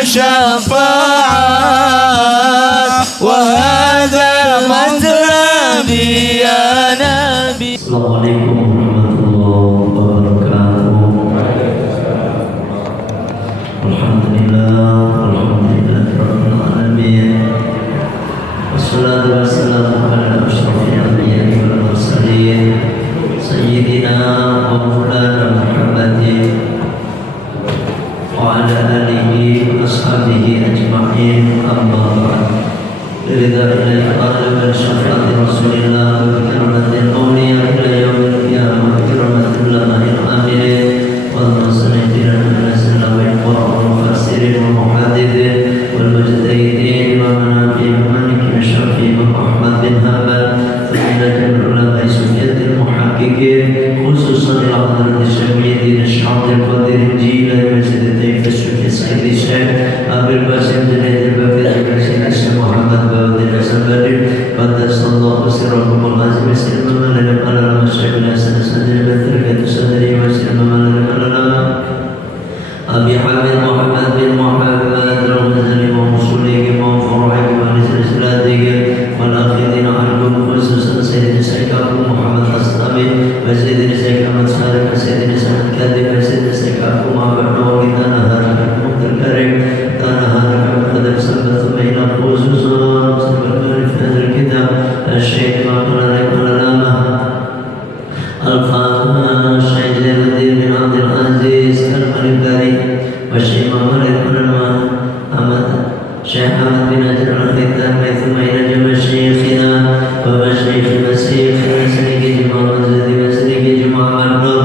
الشفاعات وهذا مطلبي يا نبي. السلام عليكم ورحمة الله وبركاته. الحمد لله رب العالمين والصلاة والسلام على أشرف الأنبياء والمرسلين سيدنا ومولانا محمد وعلى آله وأصحابه أجمعين. أما بعد، برضا إليه قال من شفاعة رسول الله وبكرمة الأولياء إلى يوم القيامة وكرمة العلماء العاملين والمصنفين والمسلمين والمفسرين والمحدثين والمجتهدين ومنافع مالك الشافعي وأحمد بن حنبل فضيلة العلماء سفية المحققين خصوصا الحضرة الشهيدين الشعب القادر الجيلاني وسيد طيب السفيان سيد الشيخ أبي القاسم جنيد البكر سيد الشيخ محمد باودين السباري قدس الله سركم العظيم سلم لنا على المشايخ الحسن سيد البتركة صدري وسلم لنا على أبي حامد محمد بن محمد الغزالي ومصوليه وفرعه ولسلسلاته والآخذين عنكم خصوصا سيد الشيخ أبو محمد الأسلامي وسيد الشيخ أحمد صالح وسيد الشيخ الكاذب وسيد الشيخ أبو محمد نور تنهى المقت الكريم تنهى القدر سبت ثم إلى خصوصا سبت في هذا الكتاب الشيخ محمد العلامة الشيخ زين الدين بن عبد العزيز الباري والشيخ محمد أحمد شيخ أحمد بن أجر الختام ثم إلى جمع شيخنا ومشيخ مسيخنا سنك جمع مزدي وسنك جمع مرنور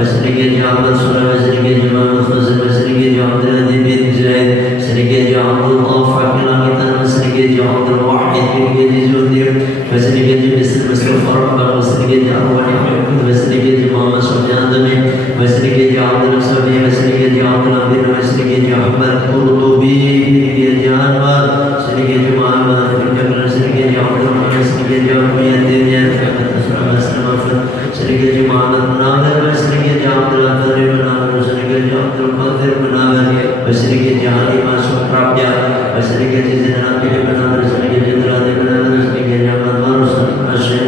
وسنك جمع منصور وسنك جمع مخزن وسنك جمع عبد الهادي بن زيد سنك جمع عبد الله فاقنا ختام وسنك جمع عبد الواحد بن جدي زودير وسنك جمع مصطفى ربنا وسنك جمع أول يحيى وسنك جمع مصطفى آدمي وسنك جمع عبد الصبي وسنك جمع عبد العبد وسنك جمع أحمد قرطبي جانور سنك جمع أحمد الجبر سنك جمع عبد الرحمن سنك جمع ميادين يتكلم تسرع مسلم سنك جمع عبد الناظر وسنك جمع عبد القادر بن عامر وسنك جمع عبد القادر بن عامر وسنك جمع إمام سكرابيا وسنك جمع عبد بن عامر وسنك جمع عبد بن عامر وسنك جمع عبد الشيخ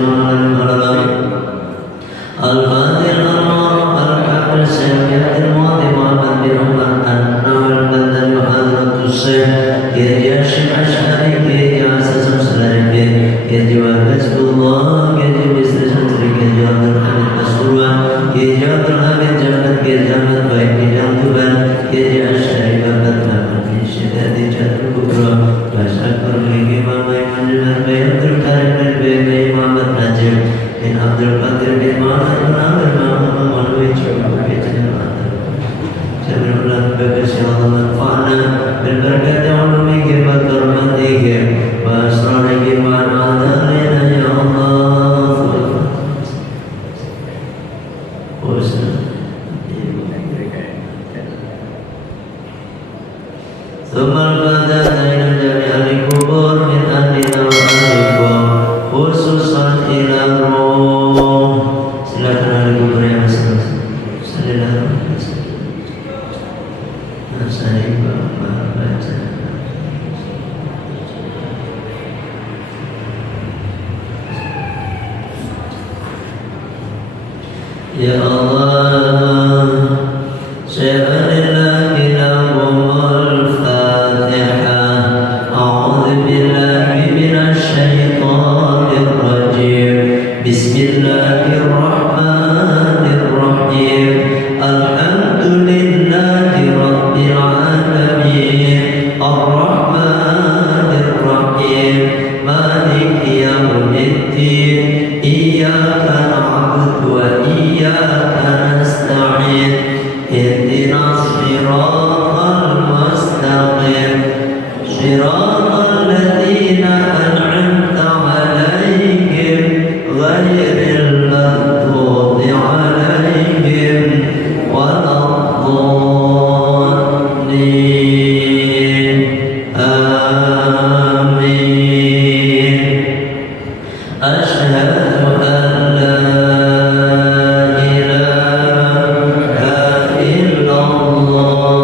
الفاضل الأنوار الكامل السيد الماضي محمد بن عمر النور البدل وحضرة الشيخ يا شيخ أشعري يا أساس مسلمين يا جواب حزب الله يا جواب استشهادك يا جواب الحمد مسرور يا جواب الحمد جنة يا جنة بيت يا جنة يا جواب الشريف بدل في شداد جنة الكبرى وشكر لك ما يمن البيت الكريم البيت إمام النجم من عبد القادر بن محمد بن عامر محمد مروي جميع الأنبياء الله منفعنا بالبركة علومك وكرمتك وأسرارك وعطائنا يا الله. ثم القادة إلى جميع القبور من أهلنا وأهلكم خصوصا إلى الروح. Silakan ahli kubur yang masing-masing. Saya baca. Ya Allah, syai'anillah ilahumul fatihah. A'udhu billahi minasyaitanir rajim. Bismillahirrahmanirrahim. Alhamdulillahi rabbil alamin. Ar-Rahmanir Rahim. Maliki yaumiddin. Iyyaka na'budu wa iyyaka nasta'in. Ihdinas siratal mustaqim. Siratal ladzina an'amta 'alaihim ghairil maghdubi 'alaihim waladdallin. Amin. Asyhadu an la ilaha illallah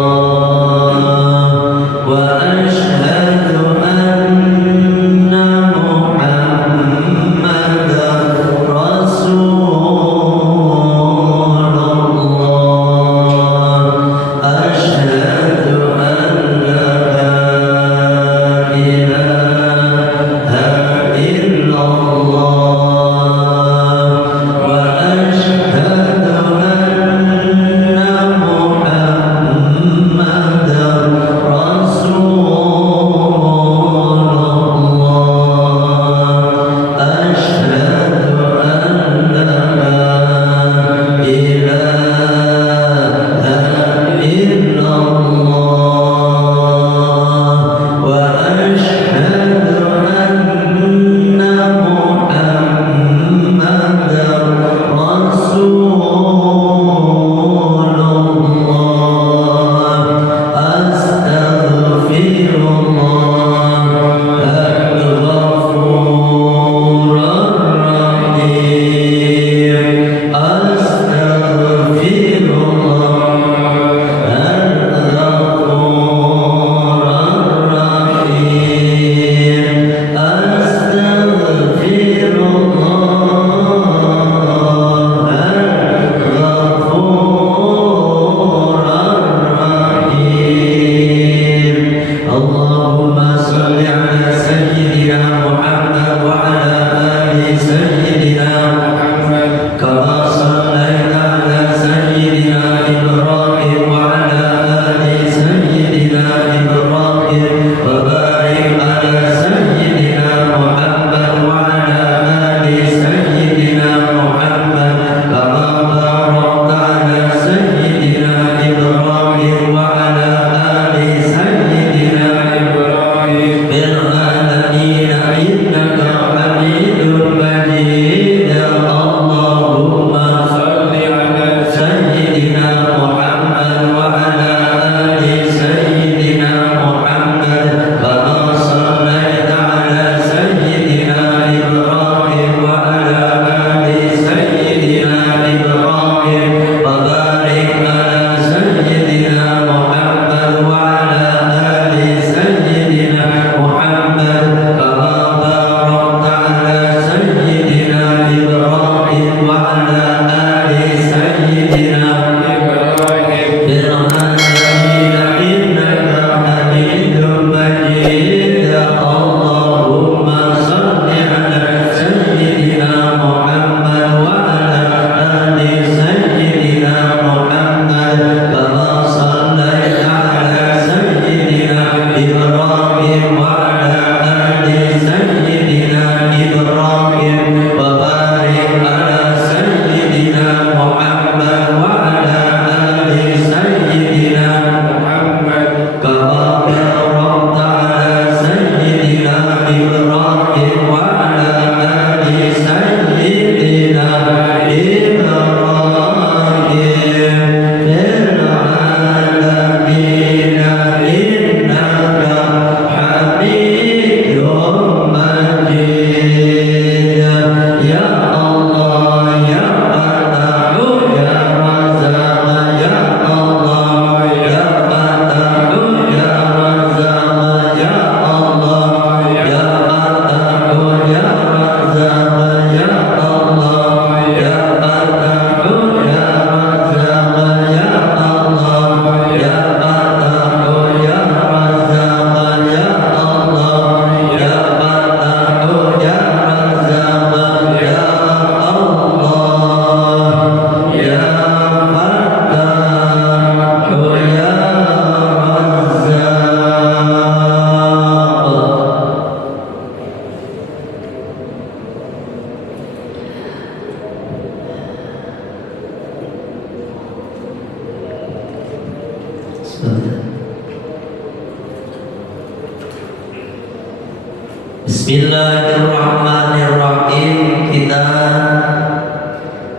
Bismillahirrahmanirrahim. Kita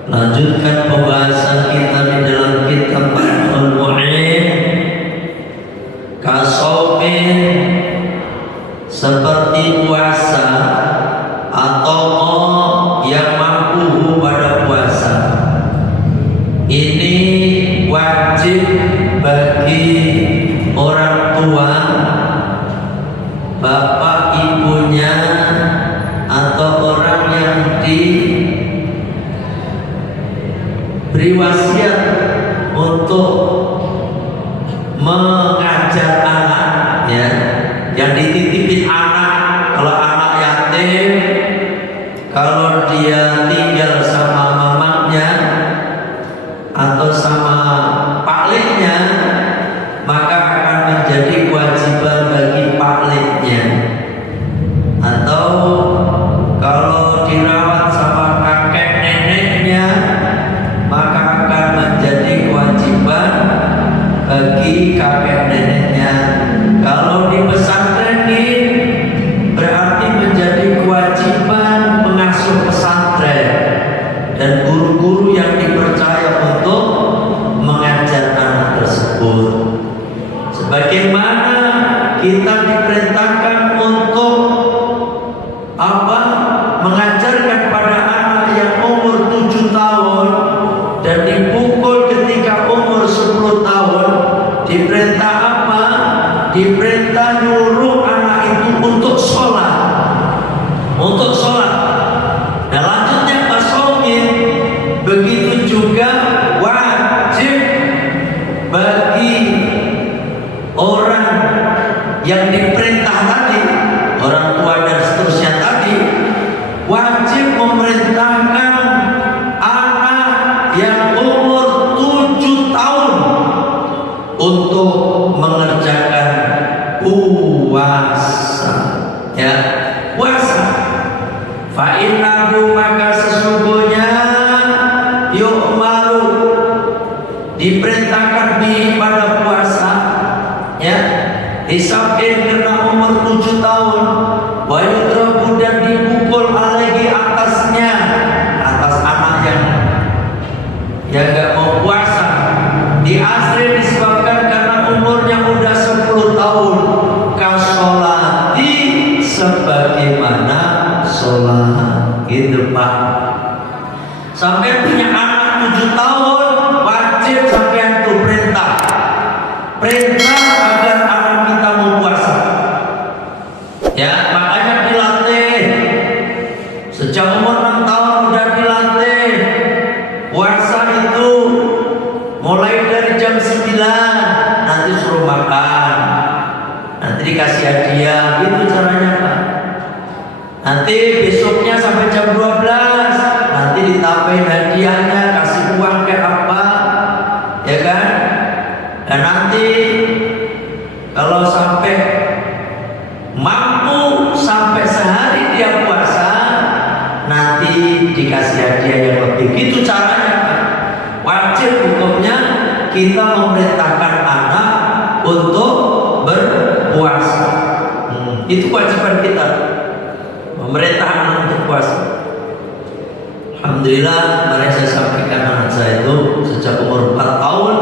lanjutkan pembahasan kita di dalam kitab Fathul Mu'in. Kasaumin, seperti puasa atau yang mampu pada puasa. Ini wajib bagi orang tua, bapak ibunya, atau orang yang diberi wasiat untuk mengajar anak, ya, yang dititipin anak. Kalau anak yatim, kalau dia tinggal sama mamanya atau sama pakliknya, maka akan menjadi kewajiban bagi pakliknya. Atau kalau dirawat sama kakek neneknya, maka akan menjadi kewajiban bagi kakek neneknya. Kalau di pesantrenin, berarti menjadi kewajiban pengasuh pesantren dan guru-guru yang dipercaya untuk mengajar anak tersebut. Sebagaimana kita diperintahkan untuk mengajarkan pada anak yang umur 7 tahun dan dipukul ketika umur 10 tahun. Diperintah apa? Diperintah nyuruh anak itu untuk sholat. Untuk sholat. Dan lanjutnya kasaumin, begitu juga wajib bagi orang yang diperintah tadi, orang tua dan seterusnya tadi, wajib memerintahkan anak yang umur 7 tahun untuk mengerjakan puasa, ya, puasa. Fa'innahu, maka sesungguhnya yu'maru, diperintahkan pada puasa, ya, disabin karena umur 7 tahun, wa yudrabu, dan dipukul alaihi, atasnya, atas anak yang gak mau puasa. Di asri disebabkan karena umurnya udah 10 tahun. Kasolati, sebagaimana sholat. Gitu Pak. Sampai punya anak 7 tahun, wajib sampai itu perintah agar anak kita mau puasa, ya. Makanya dilatih sejak umur 6 tahun, udah dilatih puasa itu mulai dari jam 9, nanti suruh makan, nanti dikasih hadiah. Gitu caranya Pak. Nanti besoknya sampai jam 12, nanti ditambahin hadiahnya, kasih uang kayak apa, ya kan. Dan nanti kalau sampai mampu sampai sehari dia puasa, nanti dikasih hadiah yang lebih. Gitu caranya Pak. Wajib hukumnya kita memerintahkan anak untuk berpuasa. Itu kewajiban kita, memerintah anak untuk puasa. Alhamdulillah, kemarin saya sampaikan anak saya itu sejak umur 4 tahun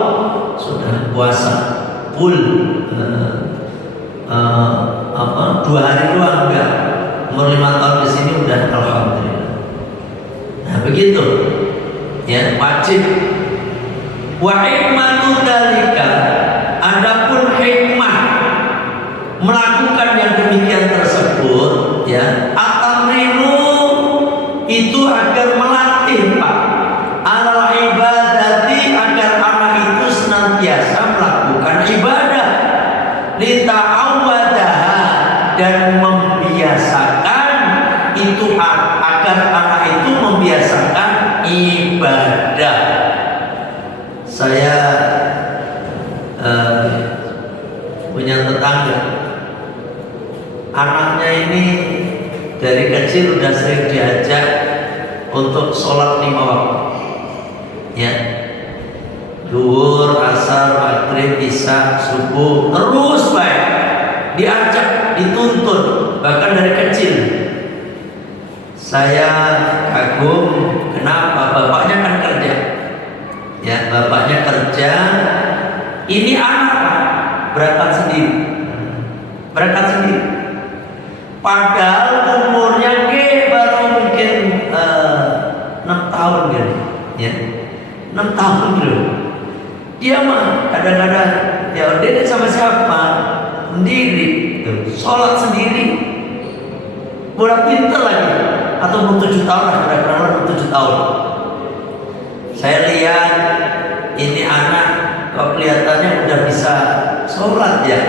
sudah puasa full, 2 hari doang enggak. Umur 5 tahun ke sini udah alhamdulillah. Nah begitu, ya, wajib. Wa hikmatu dzalika, adapun hikmah melakukan yang demikian tersebut, ya, atamrinu, itu agar melatih Pak, ala ibadati, agar anak itu senantiasa melakukan ibadah, lita'awwadaha, dan membiasakan itu, agar anak itu membiasakan ibadah. Saya punya tetangga, anaknya ini dari kecil udah sering diajak untuk sholat 5 waktu, ya, zuhur, asar, maghrib, isya, subuh, terus baik diajak, dituntut. bahkan dari kecil saya kagum. Kenapa? Bapaknya kan kerja, ya bapaknya kerja. Ini anak Pak, berangkat sendiri. Padahal umurnya baru mungkin 6 tahun gitu, ya 6 tahun dulu. Dia mah kadang-kadang ya dia sama siapa sendiri, sholat sendiri, udah pinter lagi, atau umur 7 tahun lah, kadang-kadang 7 tahun. Saya lihat ini anak kok kelihatannya udah bisa sholat ya.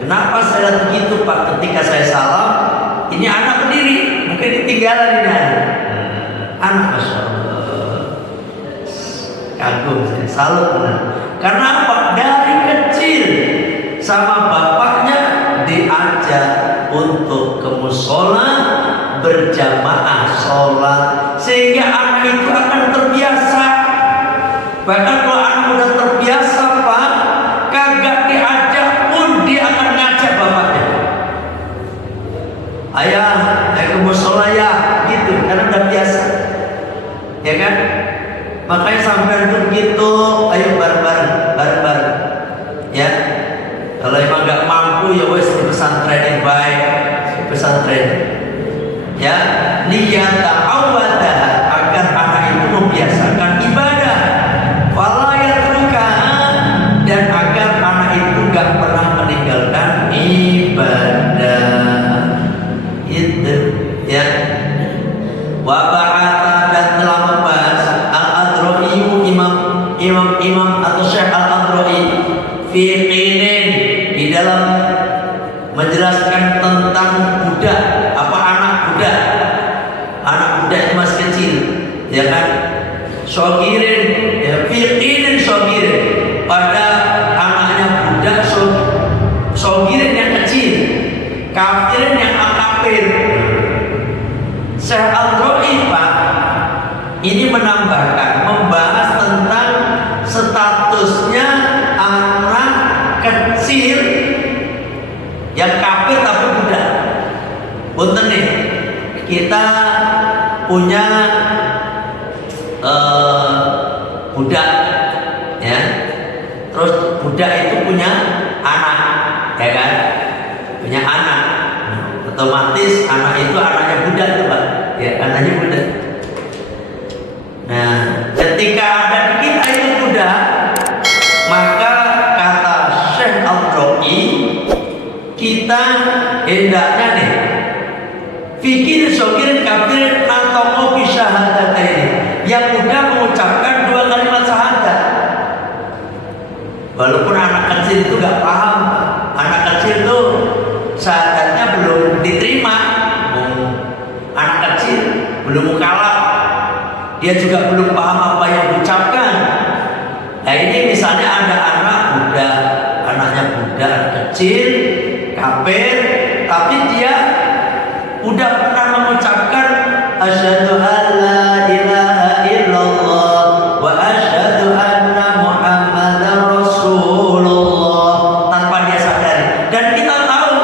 Kenapa saya lihat begitu Pak? Ketika saya salam, ini anak berdiri, mungkin ketinggalan ini anak Masya Allah. Kagum, saya salut benar. Karena apa? Dari kecil sama bapaknya diajak untuk ke musola berjamaah sholat, sehingga anak itu akan terbiasa. Bahkan kalau anak udah terbiasa Pak, kagak diajak pun dia akan ngajak bapaknya. Ayah, ayo ke musola ya, gitu, karena udah biasa, ya kan? Makanya sampai tuh gitu, ayo bareng-bareng, ya. Kalau emang nggak mampu ya wes di pesantren yang baik, di pesantren, ya. Niat ta'awadah agar anak itu membiasakan ibadah, dan agar anak itu nggak pernah meninggalkan ibadah. Itu, ya. Wabahata dan telah membahas Imam atau Syekh Al-Adhroi fiqinin di dalam menjelaskan tentang budak, apa anak budak itu masih kecil, ya kan? Shogirin, ya fiqinin shogirin, pada anaknya budak shogirin yang kecil, kafirin yang kafir. Syekh Al-Adhroi Pak ini membahas tentang statusnya anak kecil yang kafir tapi budak. Punten nih, kita punya budak, ya. Terus budak itu punya anak, ya kan? Punya anak. Nah, otomatis anak itu anaknya budak tuh Pak, ya anaknya budak. Nah, ketika ada di kita itu budak, maka kata Syekh Al-Adhroi, kita hendaknya nih fikir syokir kafir atau bi syahadataini, yang mudah mengucapkan 2 kalimat syahadat. Walaupun anak kecil itu gak paham, anak kecil itu syahadatnya belum diterima, anak kecil belum mukallaf, dia juga belum paham apa yang diucapkan. Nah ini misalnya ada anaknya budak kecil, kafir, tapi dia udah pernah mengucapkan asyhadu an la ilaha illallah wa asyhadu anna muhammadar rasulullah tanpa dia sadari. Dan kita tahu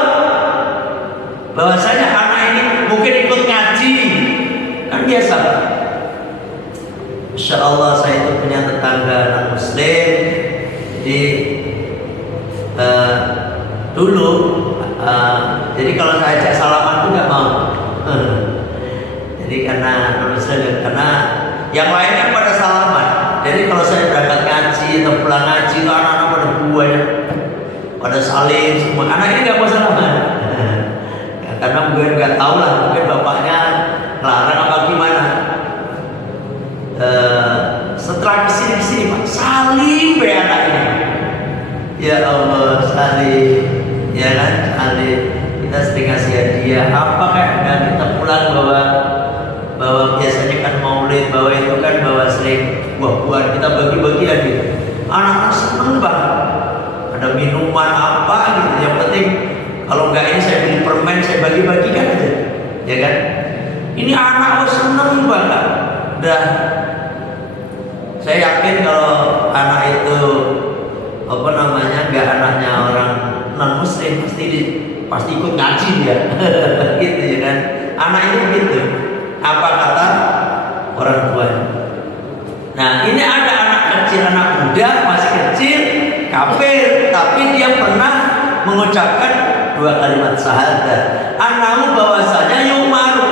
bahwasanya anak ini mungkin ikut ngaji, kan biasa. Insya Allah saya itu punya tetangga non muslim. Jadi dulu jadi kalau saya ajak salaman tuh nggak mau. Jadi karena non muslim, karena yang lain kan pada salaman. Jadi kalau saya berangkat ngaji atau pulang ngaji itu anak-anak pada buahnya pada salim semua. Anak ini nggak mau salaman. Ya, karena mungkin nggak tahu lah, mungkin bapaknya ngelarang apa gimana. Setelah kesini Pak, salim be anak ini. Ya Allah, salim, ya kan, salim. Kita sering kasih hadiah. Apa kayak dan kita pulang bawa biasanya kan maulid, bawa itu kan bawa sering buah-buahan, kita bagi-bagi hadiah. Anak-anak seneng banget. Ada minuman apa gitu. Yang penting kalau enggak ini saya beli permen, saya bagi-bagikan aja, ya kan? Ini anak seneng banget. Udah. Saya yakin kalau anak itu nggak anaknya orang non muslim pasti pasti ikut ngaji dia. Gitu ya kan. Anak itu begitu. Apa kata orang tua? Nah, ini ada anak kecil, anak muda masih kecil, kafir, tapi dia pernah mengucapkan 2 kalimat syahadat. Anamu bahwasanya yumaru,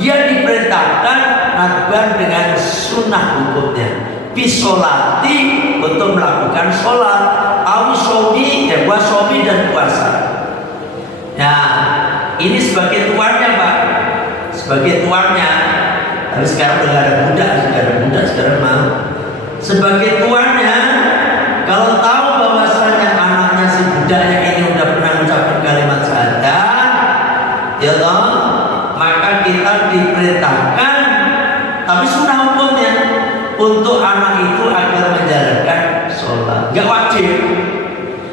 dia diperintahkan nadban dengan sunnah hukumnya. Bisolati, untuk melakukan sholat, awisomi, puasomi dan puasa. Nah, ini sebagai tuannya Pak, sebagai tuannya. Tapi sekarang udah ada budak, sekarang mau. Sebagai tuannya, kalau tahu bahwasanya anaknya si budaknya ini udah pernah mengucapkan kalimat syahadat, ya toh, maka kita diperintahkan, tapi sunnah hukumnya untuk anak itu agar menjalankan sholat. Gak wajib.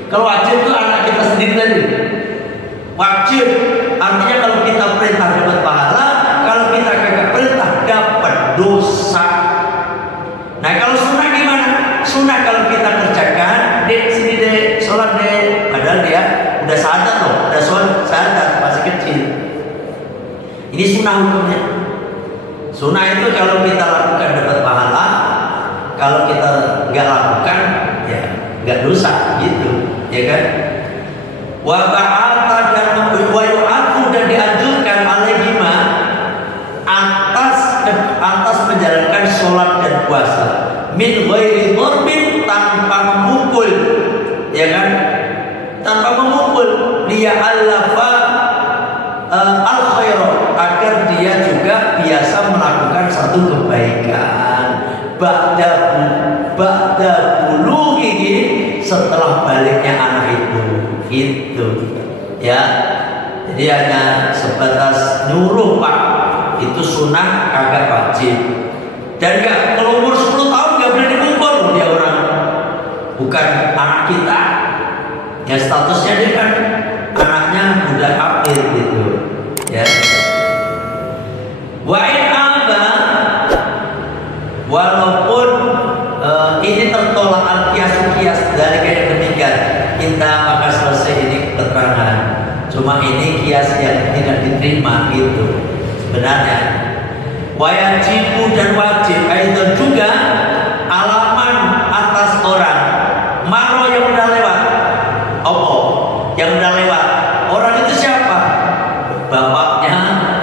Kalau wajib itu anak kita sendiri tadi. Wajib, artinya kalau kita perintah dapat pahala, kalau kita kagak perintah dapat dosa. Nah kalau sunnah gimana? Sunnah kalau kita kerjakan, dek sini dek, sholat dek, padahal dia udah sadar loh, udah sholat sadar masih kecil. Ini sunnah hukumnya. Sunnah itu kalau kita lakukan dapat pahala, kalau kita nggak lakukan ya nggak dosa gitu, ya kan? Wa ba'ata dan wa yu'atu dan dianjurkan alaihima atas menjalankan sholat dan puasa min ghairi dharbin, tanpa memukul, ya kan? Tanpa memukul, liya'allafa al khairat, agar dia juga biasa melakukan satu kebaikan ba'da bulughihi, setelah baliknya anak itu ya. Jadi hanya sebatas nyuruh Pak, itu sunnah, kagak wajib. Dan gak, kalau umur 10 tahun gak boleh dipukul dia orang, bukan anak kita ya, statusnya dia kan anaknya udah kafir gitu ya. Wa in aba, walaupun ini tertolak al-kias dari kayak demikian, kita maka selesai ini keterangan. Cuma ini kias yang tidak diterima gitu sebenarnya. Wajibu dan wajib itu juga alaman atas orang maro yang udah lewat. Yang udah lewat orang itu siapa? Bapaknya,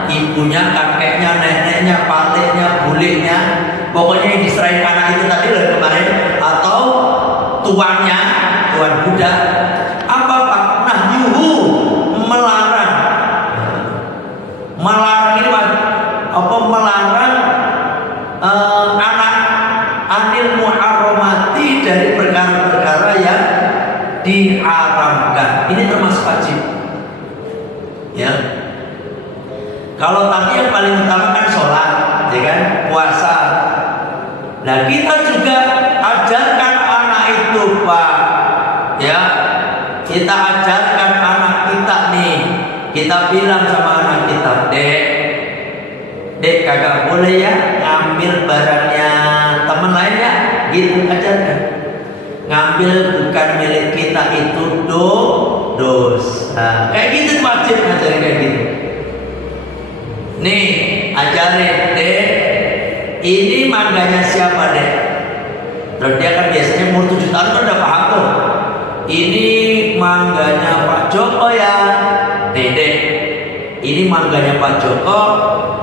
ibunya, kakeknya, neneknya, pateknya, buliknya, pokoknya yang diserahin anak itu tadi loh kemarin, atau tuannya, tuan budak. Apa Pak? Nah yuhu, melarang ini apa? Melarang anak anil muharramati, dari perkara-perkara yang diharamkan. Ini termasuk wajib ya. Kalau tadi yang paling utama kan sholat, ya kan, puasa. Nah kita juga ajarkan anak itu Pak ya, kita ajarkan anak kita nih, kita bilang sama anak kita, dek kagak boleh ya ngambil barangnya teman lain ya, gitu ajarkan. Ngambil bukan milik kita itu dosa. Kayak gitu wajib ngajarin kayak gitu. Nih ajarin, dek, ini mangganya siapa dek? Terus dia kan biasanya umur 7 tahun kan udah paham tuh. Ini mangganya Pak Joko ya, dedek. Ini mangganya Pak Joko.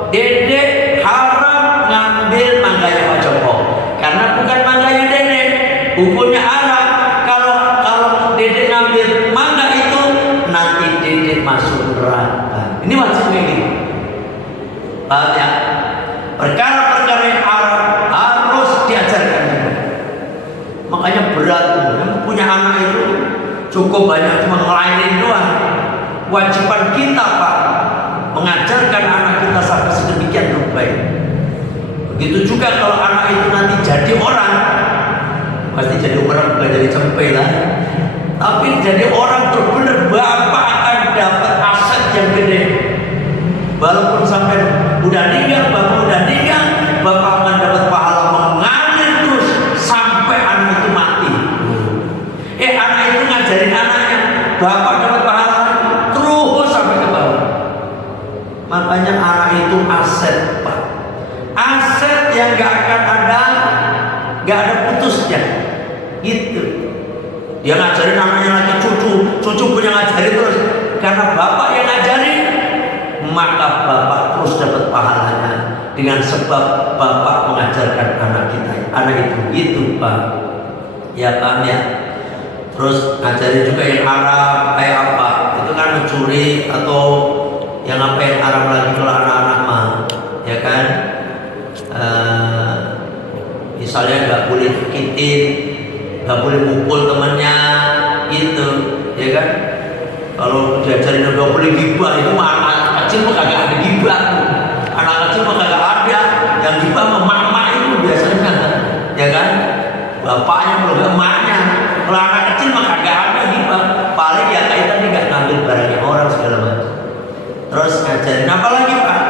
Dedek haram ngambil mangganya Pak Joko, karena bukan mangganya dedek. Hukumnya haram. Kalau dedek ngambil mangga itu, nanti dedek masuk neraka. Ini wajib kayak gitu. Paham ya? Perkara-perkara yang haram harus diajarkan juga. Makanya berat tuh. Yang punya anak itu cukup banyak cuma ngelainin doang. Wajiban kita Pak, mengajarkan anak kita sampai sedemikian rupa. Begitu juga kalau anak itu nanti jadi orang, pasti jadi orang bukan jadi cempe lah, tapi jadi orang benar-benar bapak akan dapat aset yang gede. Walaupun sampai udah meninggal, bapak akan dapat pahala mengalir terus sampai anak itu mati. Anak itu ngajarin anaknya, bapak dapat pahala terus yang nggak ada putusnya, gitu. Dia ngajarin anaknya lagi, cucu punya ngajarin terus, karena bapak yang ngajarin, maka bapak terus dapat pahalanya dengan sebab bapak mengajarkan anak itu, gitu Pak. Ya paham ya. Terus ngajarin juga yang Arab kayak apa, itu kan mencuri atau yang apa yang Arab lagi kalau anak-anak mah, ya kan. Misalnya nggak boleh nyakitin, nggak boleh mukul temannya, gitu, ya kan. Kalau diajarin nggak boleh gibah, itu mah anak kecil mah kagak ada gibah, anak kecil mah kagak ada. Yang gibah mah mama itu biasanya, ya kan. Bapaknya belum emaknya. Kalau anak kecil mah kagak ada gibah, paling ya kayak tadi nggak ngambil barangnya orang segala macam. Terus ngajarin apa lagi Pak?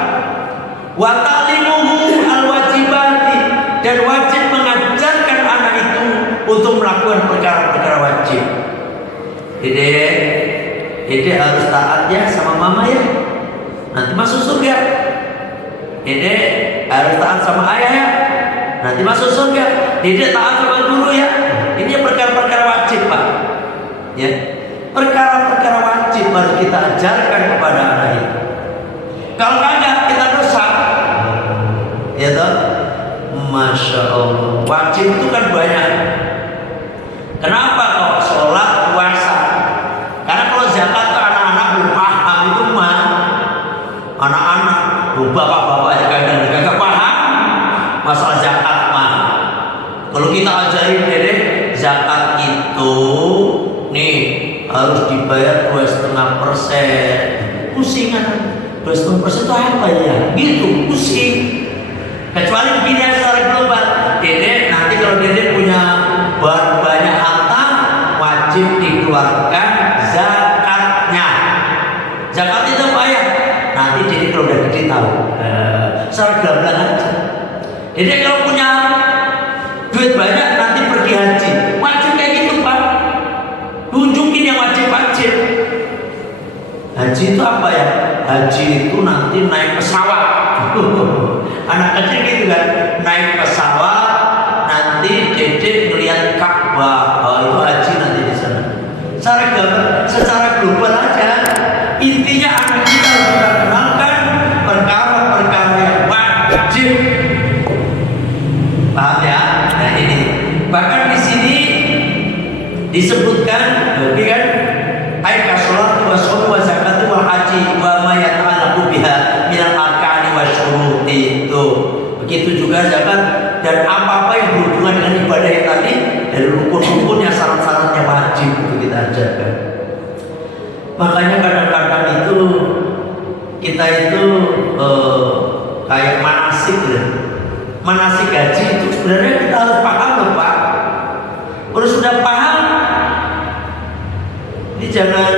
Wa ta'limuhu al-wajibati, dan wajib mengajarkan anak itu untuk melakukan perkara-perkara wajib. Dede harus taat ya sama mama ya, nanti masuk surga. Dede harus taat sama ayah ya, nanti masuk surga. Dede taat sama guru ya. Ini perkara-perkara wajib Pak. Ya, perkara-perkara wajib harus kita ajarkan kepada anak itu. Kalau enggak kita dosa. Ya toh? Masya Allah. Wajib itu kan banyak. Kenapa kalau sholat, puasa? Karena kalau zakat itu anak-anak belum paham, itu mah anak-anak, bapak-bapak aja kadang-kadang gak paham masalah zakat mah. Kalau kita ajarin dede, zakat itu nih harus dibayar 2,5%. Pusing kan? 2,5% itu apa ya? Gitu, pusing. Kecuali begini ya secara global, dede nanti kalau dede punya banyak harta, wajib dikeluarkan zakatnya. Zakat itu apa ya? Nanti dede kalau udah gede tahu. Secara gamblang aja. Dede kalau punya duit banyak nanti pergi haji, wajib kayak gitu Pak. Tunjukin yang wajib-wajib. Haji itu apa ya? Haji itu nanti naik pesawat. Anak kecil gitu kan, naik pesawat, nanti dede ngelihat Ka'bah. Oh, itu haji nanti di sana. Secara global aja. Intinya anak kita harus kita kenalkan perkara-perkara yang wajib. Paham ya? Nah ini. Bahkan di sini disebutkan, kan? Ayat sholat wa shaum wa zakat wa haji wa ma yata'allaqu biha minal arkani wa syuruti. Itu begitu juga zakat dan apa-apa yang berhubungan dengan ibadah yang tadi, dari rukun-rukunnya, syarat-syaratnya wajib untuk kita ajarkan. Makanya kadang-kadang itu kita itu kayak manasik ya. Manasik haji itu sebenarnya kita harus paham loh Pak. Kalau sudah paham, ini jangan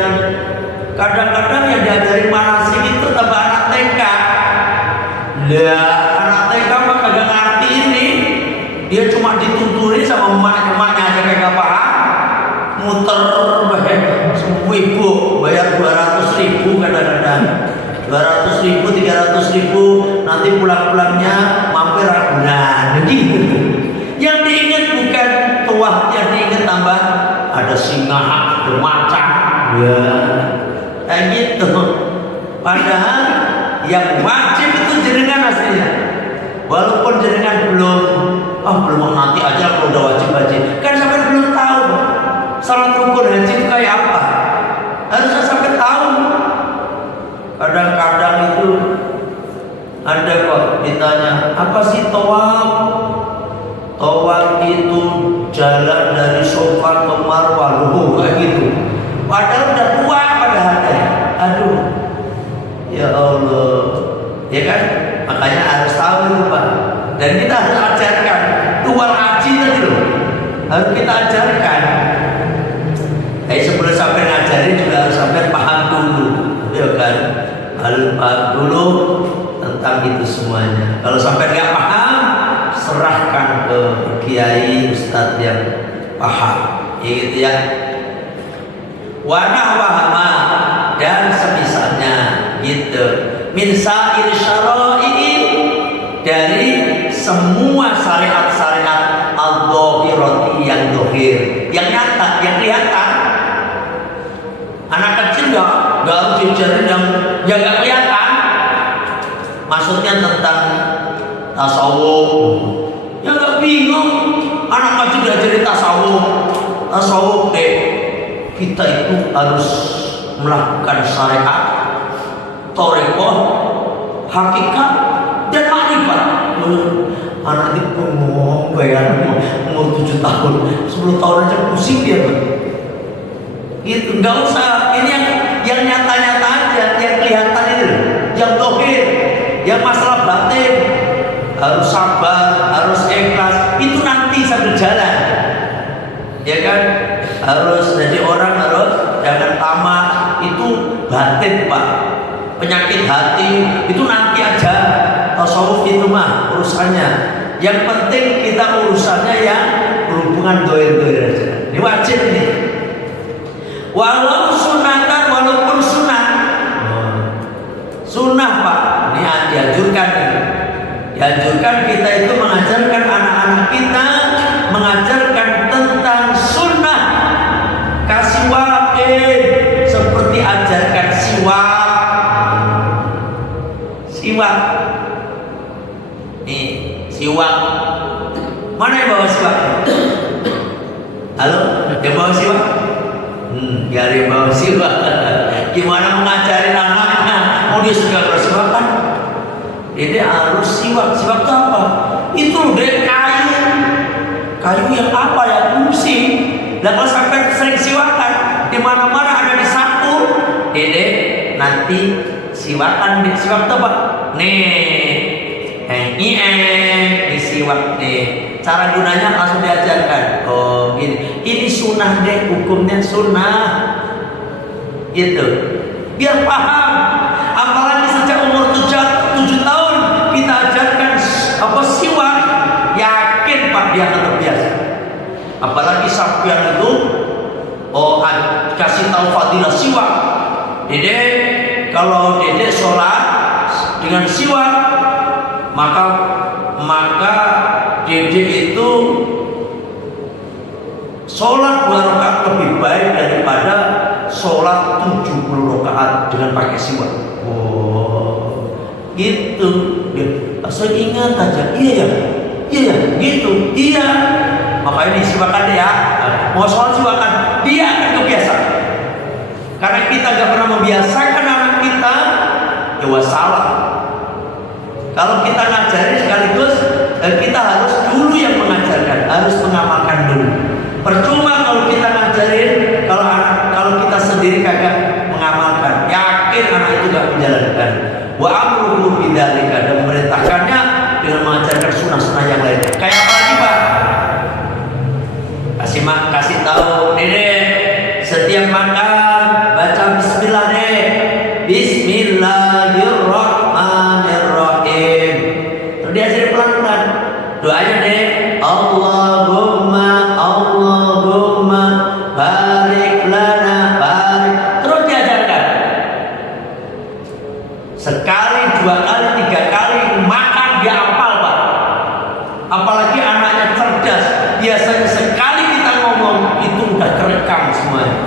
kadang-kadang yang diajarin manasik itu tambah anak TK. Lah anak TK mah kagak ngerti ini. Dia cuma dituntunin sama emaknya aja kagak paham. Muter bayar semua ibu bayar 200.000 kadang-kadang. 200.000, 300.000, nanti pulang-pulangnya mampir Ragunan. Begitu. Yang diingat bukan tuah, yang diingat tambah ada singa, ada macan. Ya, kayak gitu. Padahal yang wajib itu jenengan aslinya. Walaupun jenengan belum nanti aja kalau udah wajib haji. Kan sampai belum tahu salat rukun haji itu kayak apa. Harusnya sampai tahu. Kadang-kadang itu ada kok ditanya, apa sih tawaf? Tawaf itu jalan dari Safa ke Marwah, kayak gitu. Padahal udah tua padahal. Aduh, ya Allah, ya kan? Makanya harus tahu itu Pak. Dan kita harus ajarkan. Tuwal haji tadi loh, harus kita ajarkan. Sebelum sampai ngajarin juga harus sampai paham dulu, ya kan? Harus paham dulu tentang itu semuanya. Kalau sampai nggak paham, serahkan ke kiai ustadz yang paham, gitu ya. Wanah wahama dan semisalnya gitu. Min sa'ir syara'i, dari dari semua syariat-syariat al-dhahirati yang dohir, yang nyata, yang kelihatan. Anak kecil nggak harus diajarin yang nggak kelihatan. Maksudnya tentang tasawuf, ya nggak bingung. Anak kecil diajarin tasawuf deh. Kita itu harus melakukan syariat, thariqah, hakikat, dan makrifat. Anak itu ngomong bayar umur 7 tahun, 10 tahun aja pusing dia, Pak. Itu nggak usah. Ini yang nyata-nyata aja, yang kelihatan itu, yang dohir, yang masalah batin. Harus sabar, harus ikhlas. Itu nanti sambil jalan, ya kan? Harus jadi orang, harus jangan tamak. Itu batin, Pak. Penyakit hati itu nanti aja. Tasawuf itu mah urusannya. Yang penting kita urusannya yang berhubungan dohir-dohir aja. Ini wajib nih. Walau sunatan, walaupun sunnah. Sunnah, Pak. Ini dianjurkan nih. Dianjurkan kita itu mengajarkan anak-anak kita, mengajarkan tentang sunnah. Kasih wakil seperti ajarkan siwak. Nih, siwak. Mana yang bawa siwak? Halo, yang bawa siwak? Biarin bawa siwak. Gimana mengajarin anaknya? Mau dia suka bersiwak kan? Jadi harus siwak. Siwak itu apa? Itu deh kayu yang apa ya? Fungsi. Dan kalau sampai sering siwakan, di mana-mana ada di saku, dede nanti siwakan di siwak itu apa? Nih siwak nih. Cara gunanya langsung diajarkan. Oh gini. Ini sunnah deh, hukumnya sunnah. Gitu. Biar paham. Apalagi sejak umur 7 tahun kita ajarkan apa siwak, yakin Pak dia akan terbiasa. Apalagi sampean itu kasih tahu fadilah siwak. Dede, kalau dede sholat dengan siwak, maka dede itu sholat 2 rakaat lebih baik daripada sholat 70 rakaat dengan pakai siwak. Oh, gitu. Saya ingat aja, iya ya, gitu, iya. Makanya disiwakan ya. Mau sholat siwakan, dia akan kebiasaan. Karena kita gak pernah membiasakan anak kita, ya wassalam. Kalau kita ngajarin sekaligus, kita harus dulu yang mengajarkan, harus mengamalkan dulu. Percuma kalau kita ngajarin, kalau kita sendiri kagak mengamalkan, yakin anak itu gak menjalankan. Wa amruhu bidzalika, dan memerintahkannya dengan mengajarkan sunnah-sunnah yang lain. Kayak apa lagi, Pak? Kasih tahu, Dede, setiap makan baca bismillah deh. Bismillahirrahmanirrahim. Terus diajarin pelan-pelan. Doanya deh, Allahumma barik lana barik. Terus diajarkan. Sekali, 2 kali, 3 kali makan dia hafal, Pak. Apalagi anaknya cerdas. Biasanya sekali kita ngomong itu udah kerekam semuanya.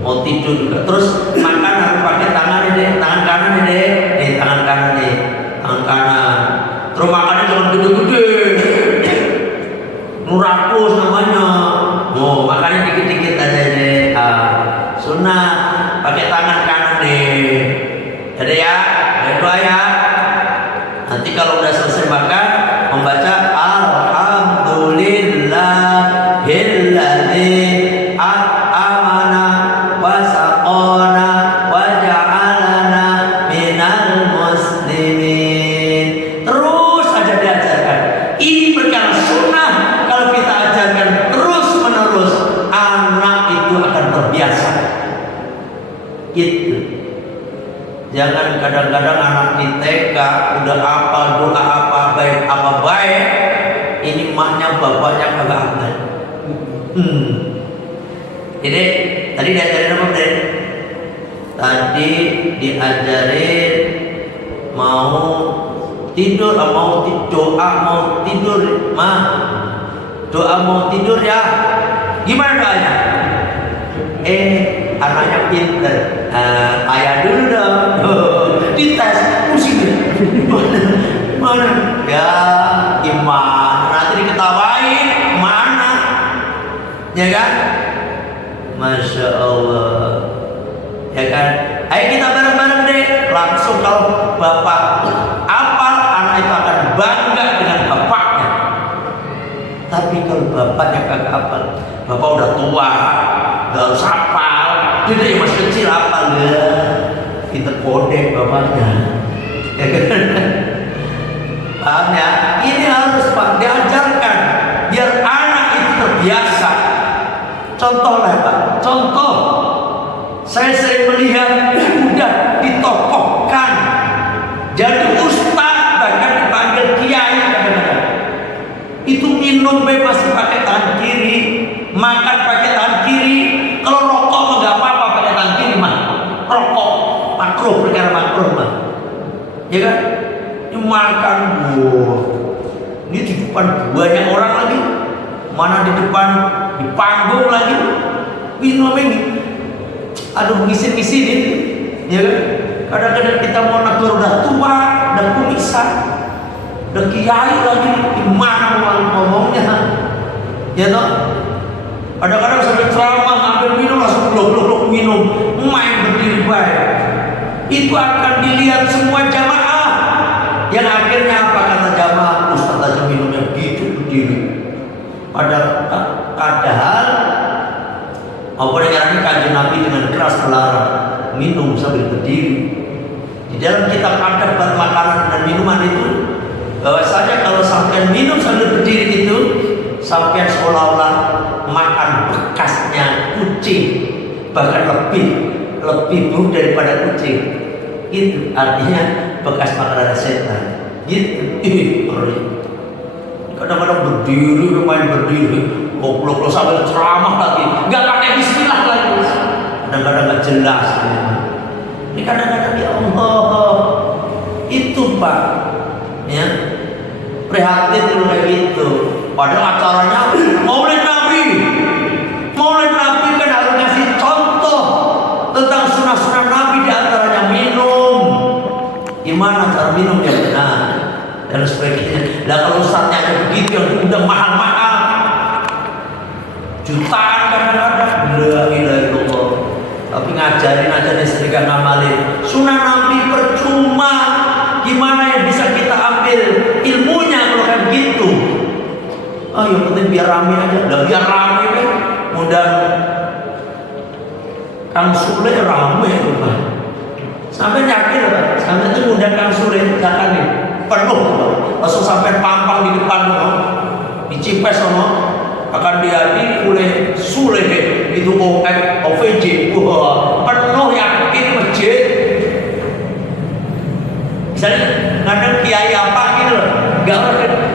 Mau tidur juga. Terus makan harus pakai tangan deh, tangan kanan deh, tangan kanan deh, tangan kanan. Terus makannya jangan gede-gede, nurakus namanya. Oh, makannya dikit-dikit aja deh. Sunnah pakai tangan kanan deh. Jadi ya, ada doa ya. Nanti kalau udah selesai makan, membaca Alhamdulillahilladzi at'amana wa saqana wa ja'alana minal muslimin. Terus aja diajarkan. Ini perkara sunnah. Kalau kita ajarkan terus menerus, anak itu akan terbiasa. Gitu. Jangan kadang-kadang anak di TK udah apa doa apa baik, ini maknya bapaknya kagak hafal. Jadi tadi diajarin apa, Den? Tadi diajarin mau tidur, doa mau tidur, doa mau tidur ya. Gimana doanya? Anaknya pinter, ayah dulu dong. Dites, pusing deh. Mana? Ya, gimana? Nanti diketawain, mana? Ya kan? Masya Allah. Ya kan? Ayo kita bareng-bareng deh. Langsung kalau bapak apal, anak itu akan bangga dengan bapaknya. Tapi kalau bapaknya kagak apal, bapak udah tua, gak harus hafal. Dia dari masih kecil hafal ya. Kita kode bapaknya. Ya kan? Paham ya? Ini harus Pak diajarkan biar anak itu terbiasa. Contoh lah Pak, contoh. Saya sering melihat udah ditokohkan jadi ustaz, bahkan dipanggil kiai kadang-kadang. Itu minum bebas pakai tangan kiri, makan pakai tangan kiri. Kalau rokok mah nggak apa-apa pakai tangan kiri mah. Rokok makruh, perkara makruh mah. Ya kan? Ini makan buah. Ini di depan banyak orang lagi. Mana di depan di panggung lagi. Minum ini. Aduh ngisin-ngisinin. Ya kan? Kadang-kadang kita mau negur udah tua, udah kumisan. Udah kiai lagi, gimana ngomongnya? Ya toh? Kadang-kadang sampai ceramah ngambil minum langsung blok-blok minum, main berdiri baik. Itu akan dilihat semua jamaah. Yang akhirnya apa kata jamaah? Ustaz aja minumnya gitu berdiri. Padahal apa yang Kanjeng Nabi dengan keras melarang minum sambil berdiri. Di dalam kitab adab makanan dan minuman itu bahwasanya kalau sampai minum sambil berdiri itu sampai seolah-olah makan bekasnya kucing, bahkan lebih buruk daripada kucing. Itu artinya bekas makanan setan. Gitu. Kadang-kadang berdiri, main berdiri, goblok sambil ceramah lagi, nggak pakai bismillah lagi. Kadang-kadang nggak jelas. Ini kadang-kadang ya Allah, itu Pak, ya prihatin dulu kayak gitu. Padahal acaranya Maulid Nabi kan harus ngasih contoh tentang sunnah-sunnah Nabi, di antaranya minum. Gimana cara minum yang benar dan sebagainya. Lah kalau ustaznya kayak begitu yang udah mahal-mahal, jutaan kadang-kadang, la ilaha illallah. Tapi ngajarin aja nih sering gak ngamalin. Sunnah Nabi percuma. Gimana yang bisa kita ambil ilmunya kalau kayak gitu? Yang penting biar rame aja. Udah biar rame kan. Mudah Kang Sule rame itu Pak. Sampai yakin Pak. Sampai itu mudah Kang Sule jangan nih penuh Pak. Langsung sampai pampang di depan di Cipes akan dihadiri oleh Sule itu OVJ. Wah, penuh yakin masjid. Misalnya kadang kiai apa gitu loh,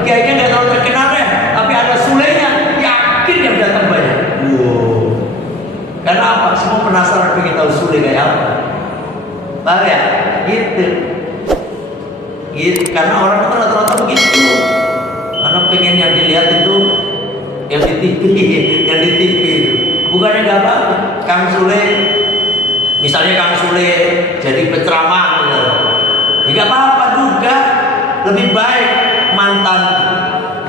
kiainya nggak terlalu terkenal ya, tapi ada Sulenya, yakin yang datang banyak. Wow. Karena apa? Semua penasaran pengen tahu Sule kayak apa. Paham ya? Gitu. Karena orang itu rata-rata begitu. Karena pengen yang dilihat itu yang di TV, bukannya nggak apa-apa. Kang Sule, misalnya Kang Sule jadi penceramah, gitu. Ya nggak apa-apa juga. Lebih baik mantan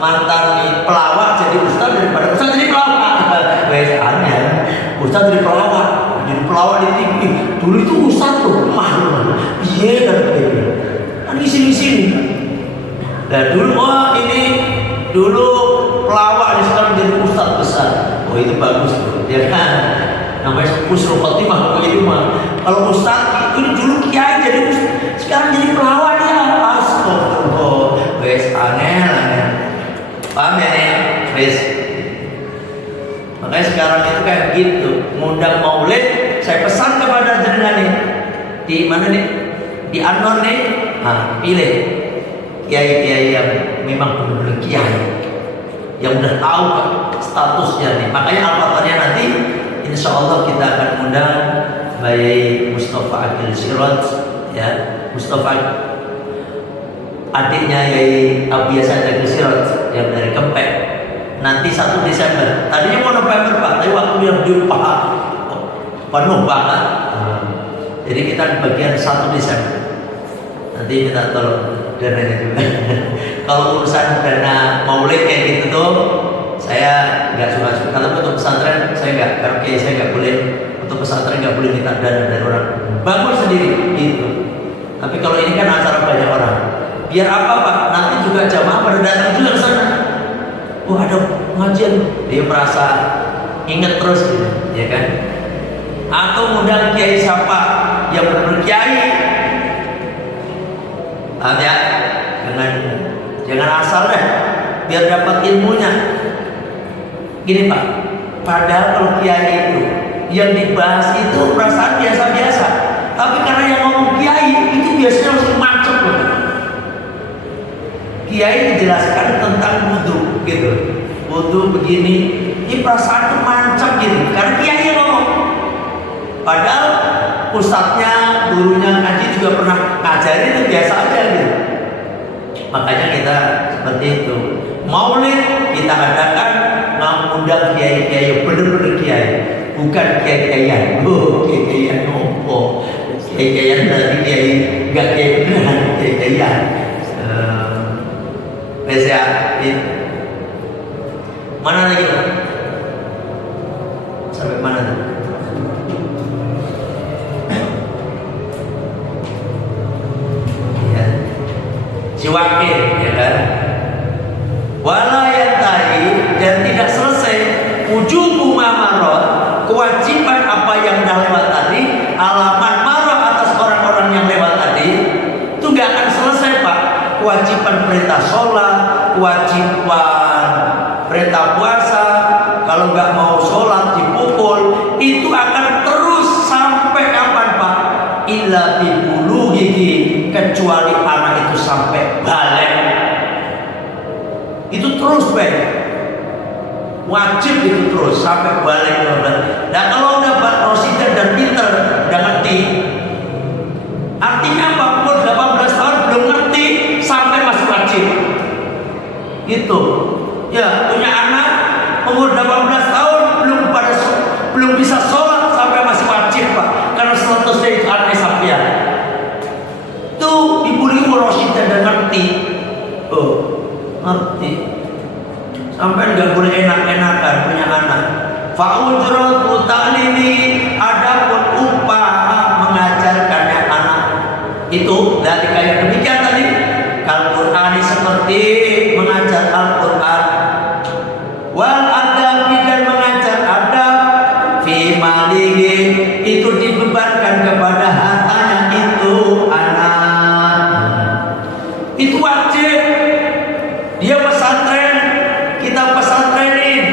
pelawak jadi ustaz daripada ustaz jadi pelawak. Biasanya ustaz jadi pelawak di TV. Dulu itu ustaz tuh mahal, iya kan sini. Dan dulu pelawak sekarang jadi ustaz besar. Oh itu bagus tuh, ya kan? Namanya husnul khotimah begitu mah. Kalau ustaz itu dulu kiai jadi ustaz, sekarang jadi pelawak ya. Astagfirullah, wes aneh. Paham ya nih? Wes. Makanya sekarang itu kayak gitu. Ngundang maulid, saya pesan kepada jenengan nih. Di mana nih? Di Anwar nih. Nah, pilih kiai-kiai yang memang benar-benar kiai, yang udah tahu statusnya nih. Makanya Al-Fatihah nanti insya Allah kita akan undang Bayi Mustafa Akil Sirot, ya. Mustafa adiknya Yai Abiyasa dari Sirot yang dari Kempek. Nanti 1 Desember. Tadinya mau November Pak, tapi waktu yang penuh banget. Jadi kita di bagian 1 Desember. Nanti minta tolong dananya juga. Kalau urusan dana maulid kayak gitu tuh, saya nggak suka. Kalau untuk pesantren saya nggak, karena kayak saya nggak boleh, untuk pesantren nggak boleh minta dana dari orang. Bangun sendiri gitu. Tapi kalau ini kan acara banyak orang. Biar apa Pak? Nanti juga jamaah pada datang juga ke sana. Wah ada pengajian, dia merasa ingat terus gitu, ya kan? Atau ngundang kiai siapa yang berkiai, ya, jangan asal deh, biar dapat ilmunya. Gini Pak, padahal kalau kiai itu yang dibahas itu perasaan biasa-biasa, tapi karena yang ngomong kiai itu biasanya langsung macet loh. Kiai dijelaskan tentang wudhu gitu, wudhu begini, ini perasaan tuh mancap gitu, karena kiai yang ngomong. Padahal ustadznya, gurunya ngaji juga pernah ngajarin itu biasa aja gitu. Makanya kita seperti itu. Maulid kita adakan mengundang kiai-kiai, bener-bener kiai, bukan kiai-kiaian. Kiai-kiaian ngomong, kiai-kiaian berarti kiai nggak kiai beneran, kiai-kiaian. Mana lagi Pak? Sampai mana tuh? Ya. Siwakil, ya kan? Wala yantahi, dan tidak selesai wujubu mamarot, kewajiban apa yang dah lewat tadi, alamat marah atas orang-orang yang lewat tadi, itu nggak akan selesai Pak. Kewajiban perintah sholat, kewajiban perintah puasa, kalau nggak mau sholat dipukul, itu akan terus sampai kapan Pak? Illa bibulughihi, kecuali anak itu sampai balik. Itu terus Pak, wajib itu terus sampai balik. Nah kalau udah rosidah dan pinter, udah ngerti, artinya apa? Umur 18 tahun belum ngerti sampai masih wajib. Itu ya, punya anak umur 18 tahun belum bisa sholat sampai masih wajib Pak, karena statusnya itu anak sampean. Tuh ibu rosidah dan ngerti, ngerti, sampai nggak boleh enak-enakan punya anak. Fa'ujratu ta'limi, adapun upah mengajarkannya anak itu dari kayak demikian tadi. Al-Qur'ani seperti mengajar Al-Qur'an, wal adabi, dan mengajar adab, fi malihi, itu dibebankan kepada hartanya itu anak. Itu wajib. Dia pesantren, kita pesantrenin.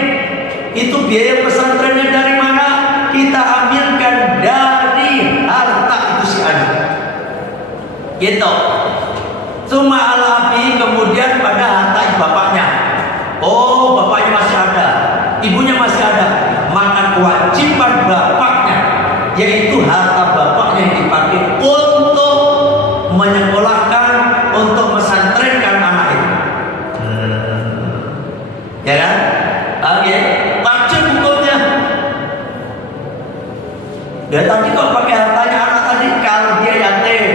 Itu biaya pesantrennya dari mana? Kita ambilkan dari harta itu si anak. Gitu. Cuma alabi, kemudian pada harta bapaknya. Oh, bapaknya masih ada, ibunya masih ada, maka kewajiban bapaknya, yaitu harta bapaknya yang dipakai untuk menyekolahkan, untuk mesantrenkan anak itu. Ya kan? Oke, wajib hukumnya. Dia tadi kok pakai hartanya anak tadi, kalau dia yatim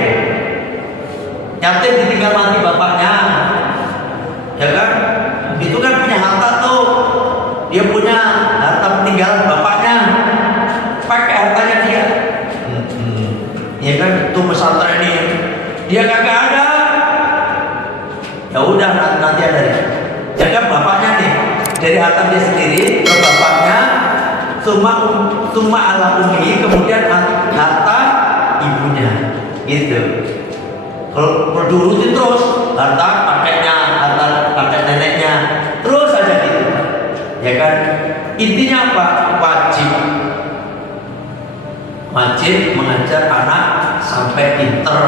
ditinggal mati bapaknya, ya kan? Itu kan punya harta tuh, dia punya harta peninggalan bapaknya, pakai hartanya dia. Ya kan? Itu pesantren ini dia kagak ada, ya udah nanti ada dia. Ya kan bapaknya nih, dari harta dia sendiri ke bapaknya, summa ala ummi, kemudian harta ibunya, gitu. Kalau berdurutin terus, harta kakeknya, harta kakek neneknya, terus aja gitu, ya kan? Intinya apa? Wajib mengajar anak sampai pinter,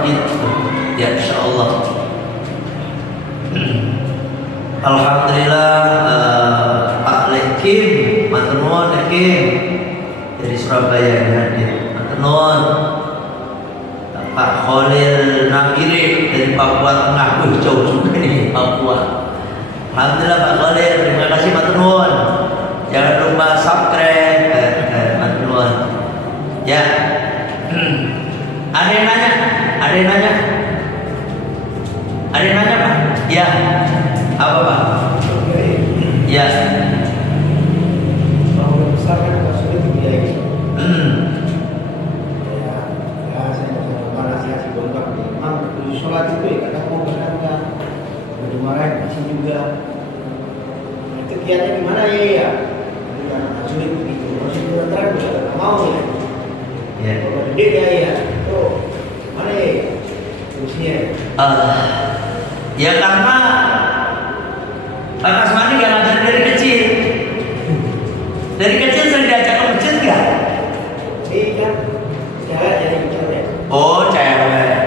itu, ya insya Allah. Alhamdulillah, Pak Lekim, Matenun Lekim dari Surabaya yang hadir. Matenun. Pak Khalil Nabiri dari Papua Tengah. Jauh juga nih Papua. Alhamdulillah Pak Khalil, terima kasih Pak Nuwun. Jangan lupa subscribe Pak Nuwun. Ya. Ada yang nanya? Ada yang nanya? Ada yang nanya Pak? Ya. Apa Pak? Ya. Kalau besar kan agak sulit dibiayai. Ya, saya coba nasihat bongkar. Memang di sholat itu ya kadang mau kadang dimarahin masih juga. Itu kiatnya gimana ya? Itu kan agak sulit begitu. Masih terang juga nggak mau ya. Ya. Kalau gede ya. Itu mana ya? Terusnya. Ya karena Pak Kasmani gak ngajar dari kecil. Dari kecil saya diajak ke masjid gak? Iya, cewek jadi cewek. Oh cewek.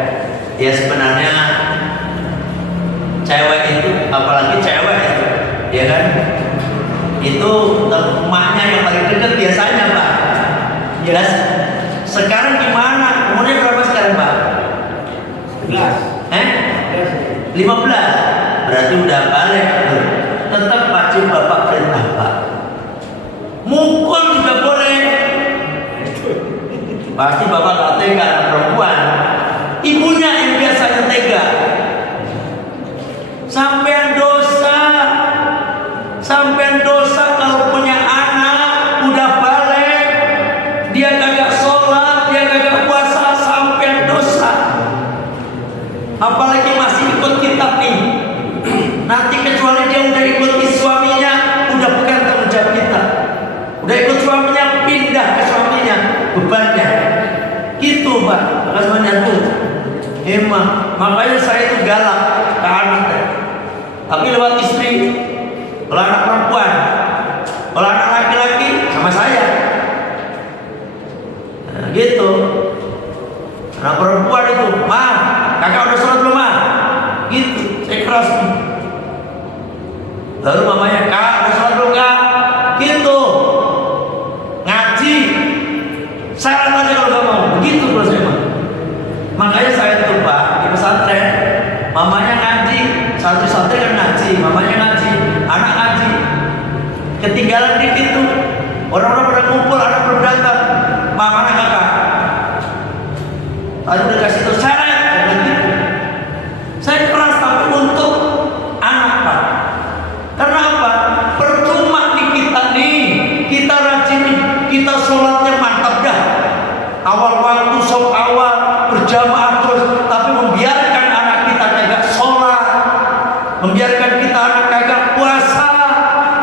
Ya sebenarnya cewek itu, apalagi cewek itu, ya kan? Itu emaknya yang paling dekat biasanya Pak. Jelas. Sekarang gimana? Umurnya berapa sekarang Pak? 11. 15. Berarti udah balik. Tetap wajib Bapak perintah Pak. Mukul juga boleh. Pasti Bapak gak tega anak perempuan. Ibunya yang biasanya tega. Sampean dosa kalau punya anak udah balik, dia kagak sholat, dia kagak puasa, sampean dosa. Apalagi masih ikut kitab nih. Nanti kecuali dia udah ikuti suaminya, udah bukan tanggung jawab kita. Udah ikut suaminya, pindah ke suaminya bebannya. Gitu Pak, rasanya tuh. Emang, makanya saya itu galak ke anak. Tapi lewat istri. Kalau anak perempuan, kalau anak laki-laki sama saya. Nah, gitu. Anak perempuan itu, Ma, kakak udah sholat belum Ma? Gitu, saya keras nih. Lalu mamanya, Kak udah sholat belum Kak? Gitu. Ngaji. Syarat aja kalau gak mau. Begitu kalau saya mah. Makanya saya tuh Pak di pesantren, mamanya ngaji, santri-santri kan ngaji, mamanya ngaji, anak ngaji. Ketinggalan dikit tuh, orang-orang pada ngumpul, anak belum datang. Mana kakak? Tadi udah kasih tuh syarat, gitu. Saya keras tapi untuk anak Pak. Karena apa? Percuma nih kita nih, kita rajin nih, kita sholatnya mantap dah. Awal waktu sok awal berjamaah terus, tapi membiarkan anak kita kagak sholat, membiarkan kita anak kagak puasa.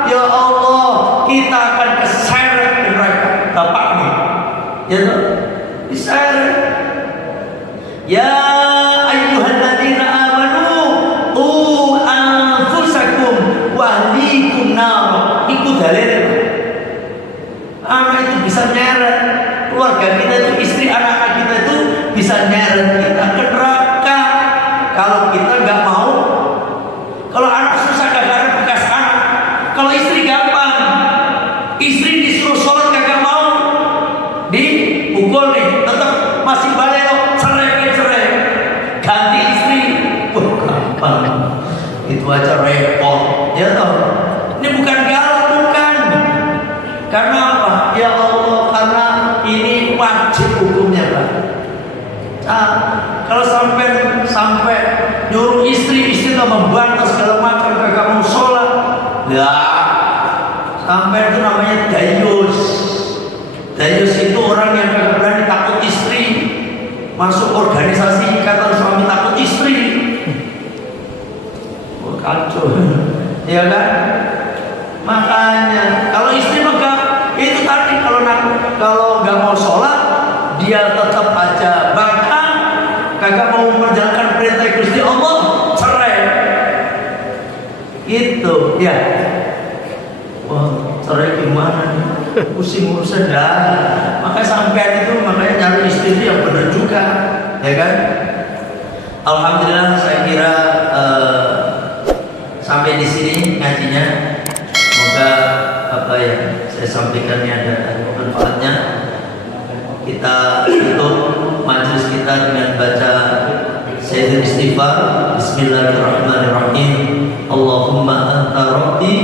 Ya Allah, kita akan keseret mereka, bapaknya. Ya toh, diseret. Ya ayyuhalladzina amanu qu anfusakum wa ahlikum nar. Ikut dalil. Anak itu bisa nyeret, keluarga kita itu, istri anak-anak kita itu bisa nyeret kita ke neraka kalau kita nggak mau. Kalau anak susah gak ada bekas anak. Kalau istri gampang, istri disuruh sholat kagak mau, dipukul nih, tetap masih balik loh, cerai, ganti istri. Gampang, itu aja repot, ya toh. Ini bukan galak, bukan. Karena apa? Ya Allah, karena ini wajib hukumnya Pak. Kalau sampai nyuruh istri nggak membantah segala macam, kagak mau sholat, ya sampai itu namanya dayus. Dayus itu orang yang kagak berani takut istri, masuk organisasi ikatan suami takut istri. Kacau, ya kan? Makanya kalau istri maka itu tadi, kalau nggak mau sholat, dia tetap aja bahkan kagak mau menjalankan perintah Gusti Allah, cerai. Itu ya. Wah, cerai gimana nih? Pusing urusan dah. Makanya sampai itu, makanya nyari istri yang benar juga, ya kan? Alhamdulillah, saya kira sampai di sini ngajinya. Semoga apa yang saya sampaikan ini ada manfaatnya. Kita tutup majelis kita dengan baca Sayyidul istighfar. Bismillahirrahmanirrahim. Allahumma anta rabbi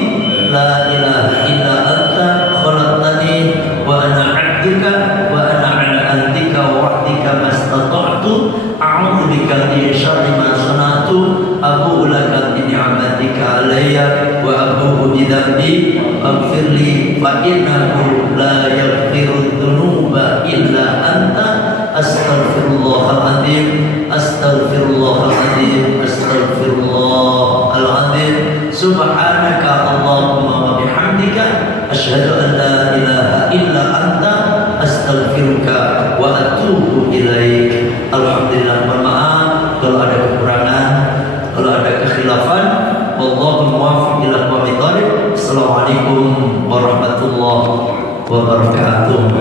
la ilaha illa anta khalaqtani wa ana 'abduka wa ana 'ala ahdika wa wa'dika mastata'tu a'udzu bika min syarri ma sana'tu abu'u laka bi ni'matika 'alayya wa abu'u bi dhanbi faghfirli fa innahu la yaghfiru dzunuba illa anta astaghfirullahaladzim astaghfirullahaladzim astaghfirullahaladzim subhanaka Allahumma wa bihamdika asyhadu an la ilaha illa anta astaghfiruka wa atubu ilaik. Alhamdulillah, mohon maaf kalau ada kekurangan, kalau ada kekhilafan. Wallahu muwaffiq ila aqwamit thoriq. Assalamualaikum warahmatullahi wabarakatuh.